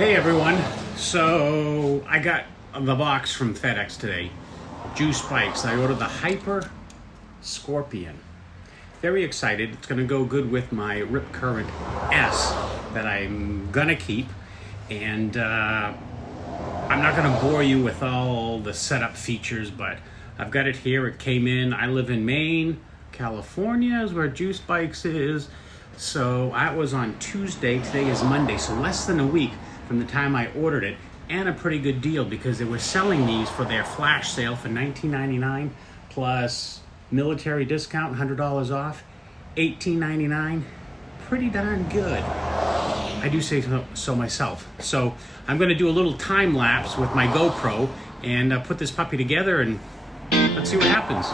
Hey everyone, so I got the box from FedEx today. JuicedBikes. I ordered the Hyperscorpion. Very excited. It's going to go good with my Rip Current S that I'm going to keep. And I'm not going to bore you with all the setup features, but I've got it here. It came in. I live in Maine. California is where JuicedBikes is. So that was on Tuesday. Today is Monday, so less than a week from the time I ordered it, and a pretty good deal because they were selling these for their flash sale for $19.99 plus military discount, $100 off, $18.99. Pretty darn good. I do say so myself. So I'm going to do a little time lapse with my GoPro and put this puppy together, and let's see what happens.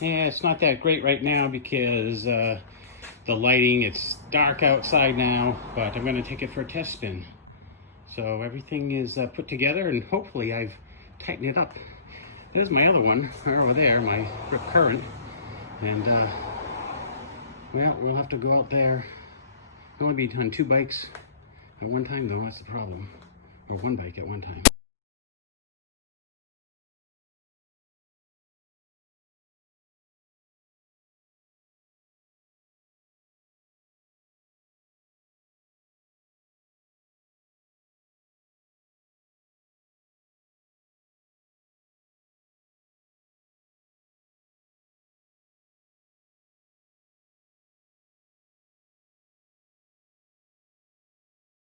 Yeah, it's not that great right now because the lighting, it's dark outside now, but I'm going to take it for a test spin. So everything is put together, and hopefully I've tightened it up. There's my other one, over there, my Rip Current. And, well, we'll have to go out there. I'll only be on 2 bikes at one time, though. That's the problem. Or 1 bike at one time.